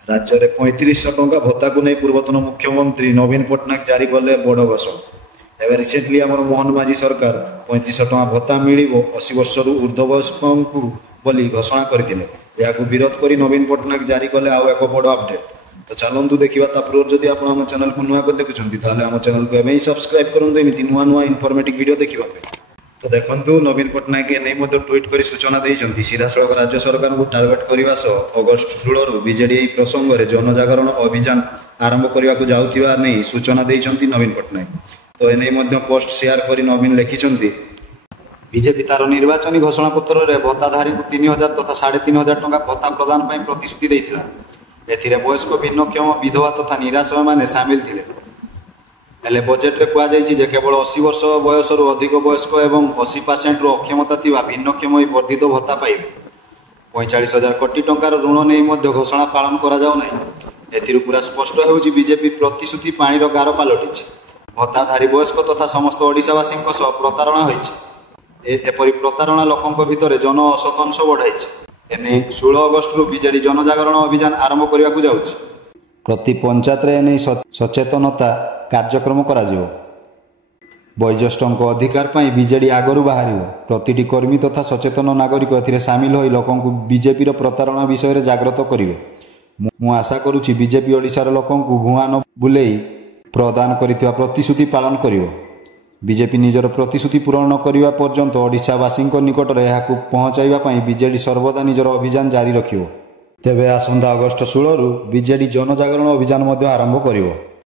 राज्य में 3500 टंका भत्ता को नहीं पूर्वतन मुख्यमंत्री नवीन पट्टनायक जारी कले बड़ घोषणा। एवं रिसेंटली आम मोहन माझी सरकार 3500 टंका भत्ता मिल 80 वर्ष ऊर्ध्व वयस्क बोली घोषणा करते विरोध कर नवीन पट्टनायक जारी कले आउ एक बड़ अपडेट। तो चलतु देखा पूर्व जदि आप आम चैनल को नुआ देखुं आम चैनल को एवं सब्सक्राइब करूँ एमती नुआ नुआ इनफॉर्मेटिव वीडियो देखा। तो देखु नवीन पट्टनायक नहीं ट्वीट कर सूचना देती सीधा सड़क राज्य सरकार को टार्गेट करने सह अगस्ट 16 बीजेडी यह प्रसंग में जनजागरण अभियान आरंभ करने को जाऊा नहीं सूचना देती नवीन पट्टनायक। तो एने पोस्ट शेयर कर नवीन लिखिं बीजेपी तार निर्वाचन घोषणा पत्र में भत्ताधारी को 3000 तथा 3500 टंका भत्ता प्रदान पर प्रतिश्रुति देता। एथिरे वयस्क भिन्नक्षम विधवा तथा निराश्रय माने सामिल थिले। हेले बजेट रे कुआ जायछि जे केवल 80 वर्ष बयस रु अधिक वयस्क एवं 80% रु अक्षमता थिबा भिन्नक्षम ही वर्धित भत्ता पाइबे। 45,000 कोटी टंकार ऋण नहीं मध्य घोषणा पालन करा जाउ नाही। एथिरु पूरा स्पष्ट हेउछि बीजेपी प्रतिश्रुति पाणीर गार पालटिछि। भत्ताधारी वयस्क तथा समस्त ओडिशावासी प्रतारणा होइछि। एपरि प्रतारणा लोकंक भितरे जन असंतोष बढ़ाइछि। एने 16 अगस्ट रु बीजेडी जनजागरण अभियान आरंभ करने को जाउछि। प्रति पंचायत एने सचेतनता कार्यक्रम करा जिवो। वयोज्येष्ठों अधिकार पाई बीजेडी आगरू बाहर। प्रतिटी कर्मी तथा सचेतन नागरिक एथिरे सामिल होई लोकंकु बीजेपी प्रतारणा विषय जागृत करिवे। मु आशा करुछि बीजेपी ओडिशार लोकंकु भुआ न बुलेई प्रदान करितबा प्रतिश्रुति पालन करिवो। बीजेपी निजर प्रतिश्रुति पूरण न करने पर्यंत ओडिशावासी निकट में यह पहुँचाइवाई बीजेडी सर्वदा निजर अभियान जारी रखियो। तेबे आसंता अगस्ट 16 बीजेडी जनजागरण अभियान आरंभ करिवो।